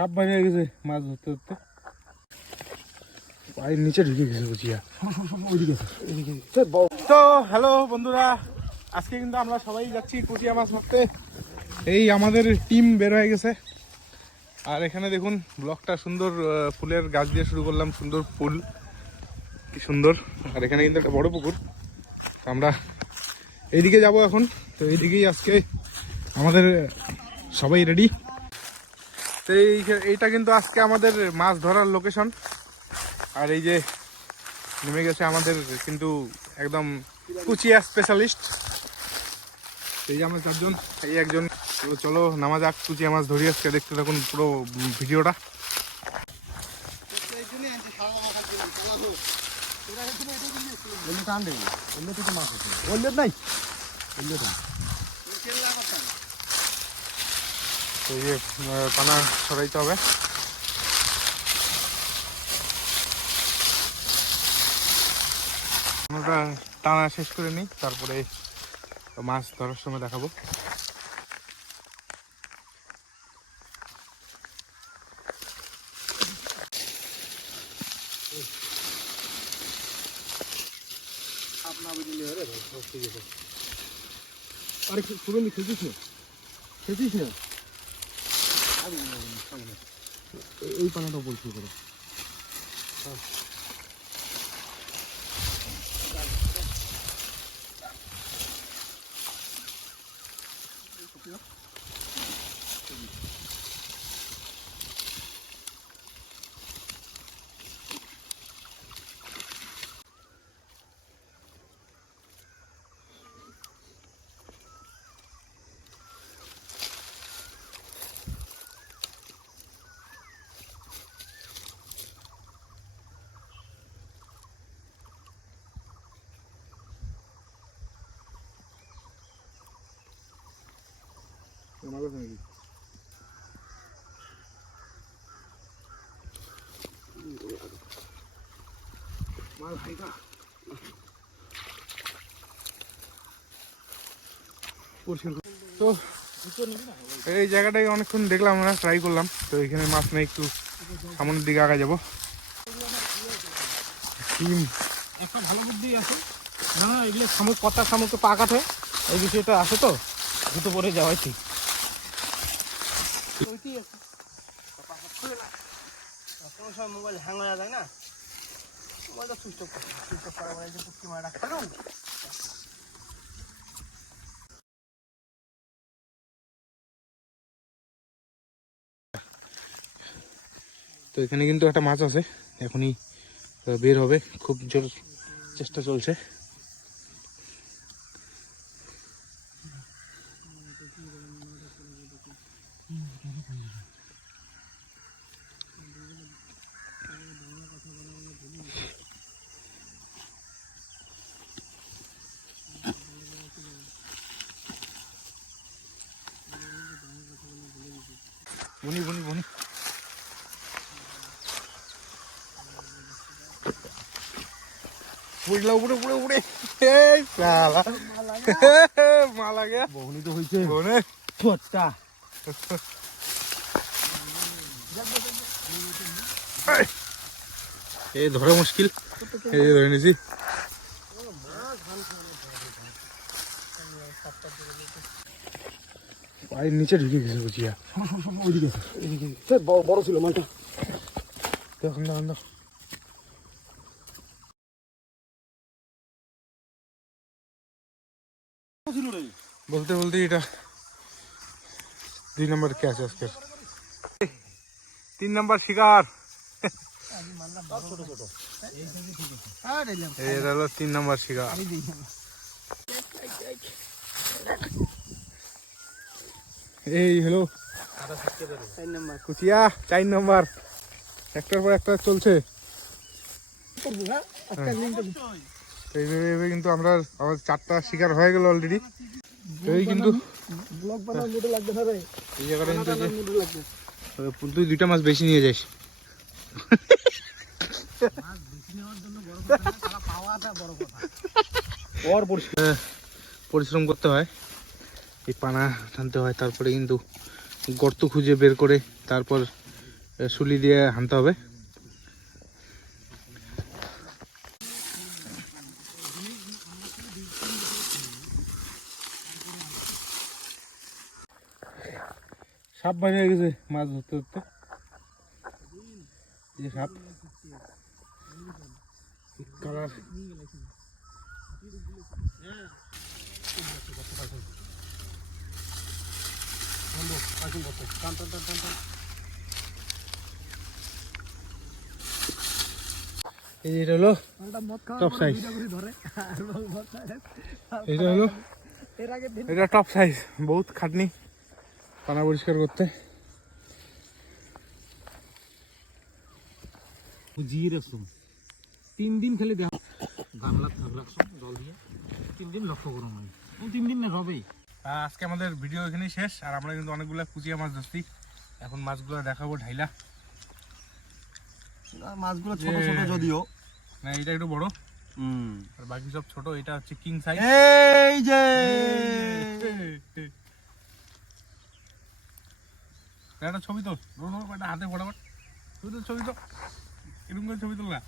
সাপ বাইরে গেছে মাছ ধরতে ধরতে, পায়ের নিচে ঢুকে গেছে বুঝিয়া। তো হ্যালো বন্ধুরা, আজকে কিন্তু আমরা সবাই যাচ্ছি কুচিয়া মাছ মারতে। এই আমাদের টিম বের হয়ে গেছে। আর এখানে দেখুন ব্লকটা সুন্দর ফুলের গাছ দিয়ে শুরু করলাম, সুন্দর ফুল, কি সুন্দর। আর এখানে কিন্তু একটা বড় পুকুর, আমরা এইদিকে যাব এখন। তো এইদিকেই আজকে আমাদের সবাই রেডি। তো এইটা কিন্তু আজকে আমাদের মাছ ধরার লোকেশন। আর এই যে নেমে গেছে আমাদের কিন্তু একদম কুচিয়া স্পেশালিস্ট। এই যে আমরা চারজন, এই একজন। চলো নামা যাক, কুচিয়া মাছ ধরি আজকে। দেখতে থাকুন পুরো ভিডিওটা। এই যে পানা সরাইতে হবে। আমরা টানা শেষ করে নিই, তারপরে মাছ ধরার সময় দেখাবো। আরে শুভেন্দু খেলছিস না, খেলছিস না? এই পানাটা বলছি করে। তো এই জায়গাটায় অনেকক্ষণ দেখলাম, আমরা ট্রাই করলাম। তো এখানে মাছ নেই, একটু সামনের দিকে আগা যাবো। একটা ভালো বুদ্ধি আছে না, এগুলো শামুক, কথা শামুকে পা কাটে, এই বিষয়টা আছে। তো জুতো পরে যাওয়াই ঠিক। কোনো সময় মোবাইল হ্যাং হয়ে যায় না, মোবাইলটা সুইচ অফ করা মানে যে পুটকি মারা রাখা। তো এখানে কিন্তু একটা মাছ আছে, এখনই বের হবে, খুব জোর চেষ্টা চলছে। বনি বনি বনি উড়লা, উড়ে উড়ে উড়ে, এই শালা মালা গয়া বনি তো হইছে বনে ছোটটা। এই ধরে মুশকিল, এই ধরে নিছি। পায়ের নিচে ঢুকে গেছে বুঝিয়া। ওইদিকে বড় ছিল মালটা। দেখুন দেখুন দেখুন, বলতে বলতে এটা 2 নম্বর ক্যাচ আজকের, 3 নম্বর শিকার। এটা হলো 3 নম্বর শিকার। এই হলো কুচিয়া 4 নম্বর, একটার পর একটা চলছে। এইভাবে কিন্তু আমরা আমার 4টা শিকার হয়ে গেল অলরেডি। এই কিন্তু এই জায়গাটা কিন্তু তুই 2টা মাছ বেশি নিয়ে যাস। পরিশ্রম করতে হয়, এই পানা টানতে হয়, তারপরে কিন্তু গর্ত খুঁজে বের করে তারপর শুলি দিয়ে হানতে হবে। সাপ বাইরে হয়ে গেছে মাছ ধরতে ধরতে। এই যে সাপ কালার। এই যে এটা হলো টপ সাইজ, এটা হলো এটা টপ সাইজ। বহুত খাটনি পানা পরিষ্কার করতে। বুঝিয়ে রাখছো 3 দিন খেলে দেখ গামলা থাক রাখছো জল দিয়ে 3 দিন লক্ষ্য করো মানে 3 দিন না হবেই। আজকে আমাদের ভিডিও এখানেই শেষ। আর আমরা কিন্তু অনেকগুলো কুচিয়া মাছ ধরছি, এখন মাছগুলো দেখাবো ঢাইলা। মাছগুলো ছোট ছোট যদিও না, এটা একটু বড় আর বাকি সব ছোট। এটা হচ্ছে কিং সাইজ। এই যে একটা ছবি তো একটা হাতে ফটাফট ছবি তো এরকম করে ছবি তোল না।